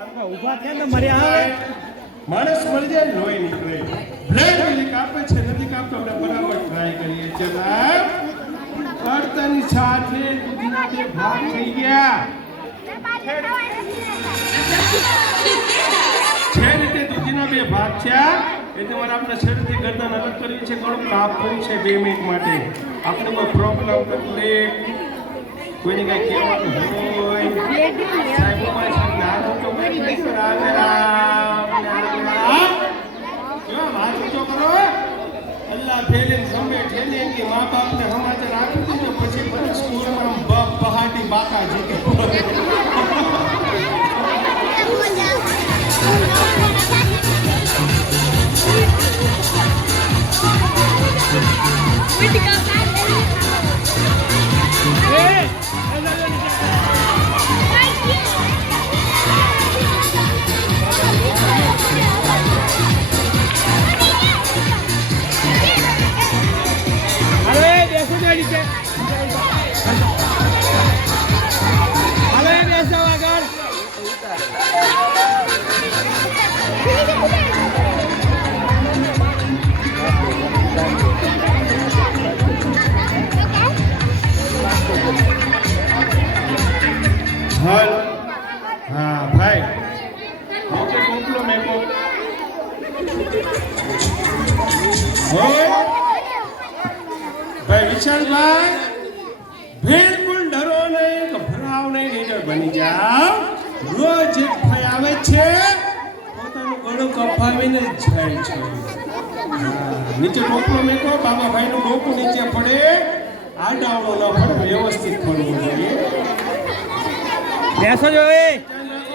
ઊભા થયા ને મર્યા માણસ મરી જાય લોહી નીકળે. બ્લડ પેલી કાપે છે, નથી કાપતો, આપણે બરાબર ટ્રાય કરીએ. સાહેબ અડતાની સાથે દૂધના બે ભાગ થઈ ગયા. છે રીતે દૂધીના બે ભાગ છે એ તમારે આપણે શરીરથી ગરદન અલગ કરવી છે ઘણું કાપ કરવું છે બે મિનિટ માટે. આપણે કોઈ પ્રોબ્લેમ તકલીફ કોઈને કાંઈ કહેવાનું હોય. पहले समय ठेले की माँ बाप ઓકે કોપલો મેકો. ભાઈ વિશાલભાઈ બિલકુલ ડરો નહીં ગભરાવ નહીં લીડર બની જાઓ. રોજ એક ભાઈ આવે છે પોતાનું ગળું કપાવીને જ જાય છે. નીચે ટોપલો મેકો બાબાભાઈનું ડોકું નીચે પડે. આડાવડો ન પડે વ્યવસ્થિત પડવું જોઈએ. બેસો જો એ.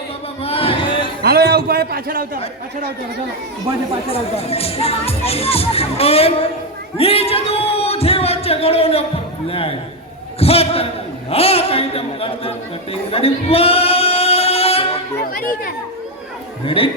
બાબાભાઈ. હાલો આ ઊભા પાછળ આવતા પાછળ આવતા ચાલો ઊભા છે પાછળ આવતા નીચ દૂધે વચ્ચે ગળો ન પકડાય ખતરનાક આઈટમ ગરદન કટિંગ રેડી વન રેડી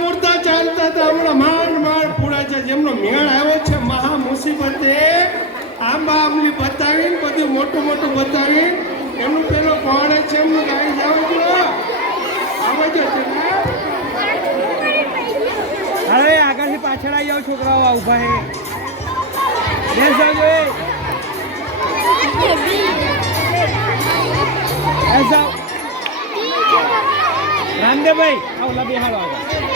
મૂર્તા ચાલતા હતા, હમણાં માંડ માંડ પૂરા છે. જેમનો મેળ આવ્યો છે, મહા મુસીબતે આંબા આંબલી બતાવીને, બધું મોટું મોટું બતાવીને એમનું પેલો કોણ છે એમનું ગાઈ જાવ આવજો અરે, આગળથી પાછળ આવી જાવ છોકરાઓ ઊભા છે બેસો જો એ રામદેવભાઈ આ ઓલા બેહાડો આગળ.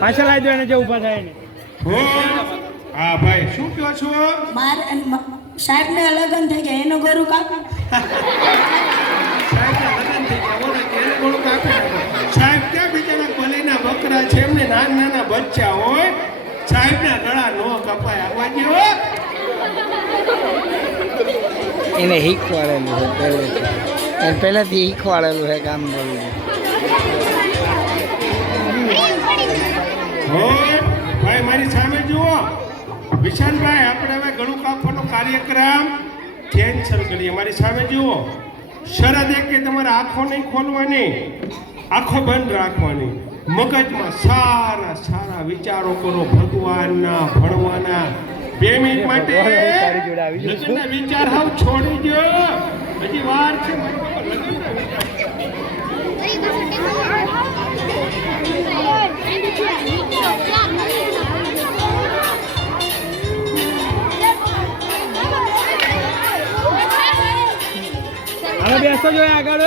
પાછળ આવી એને જે ઊભા થાય એને. હા ભાઈ શું કહો છો? મારે સાહેબ ને લગ્ન થઈ ગયા એનો ગરુ ક્યાં બિચારા કોલીના બકરા છે એમને નાના નાના બચ્ચા હોય. સાહેબના ગળા નો કપાય આવવા જેવો એને છે પહેલેથી પહેલાંથી શીખવાડેલું છે કામ બોલવું ભાઈ મારી સામે જુઓ. વિશાલભાઈ આપણે હવે ગળું કાપવાનો કાર્યક્રમ. કેન્સલ કરીએ મારી સામે જુઓ. શરદ એક કે તમારે આંખો નહીં ખોલવાની આંખો બંધ રાખવાની. મગજમાં સારા સારા વિચારો કરો ભગવાનના ભણવાના. બે મિનિટ માટે વિચાર હાવ છોડી દો હજી બેસો જો આગળ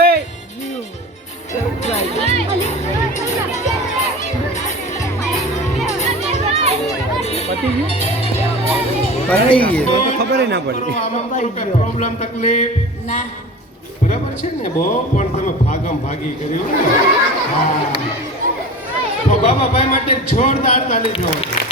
ખબર ના પડી. આમાં પ્રોબ્લેમ તકલીફ? ના. બરાબર છે ને? બહુ પણ તમે ભાગમ ભાગી કર્યો. ને હા. તો બાબાભાઈ માટે જોરદાર તાલી થવા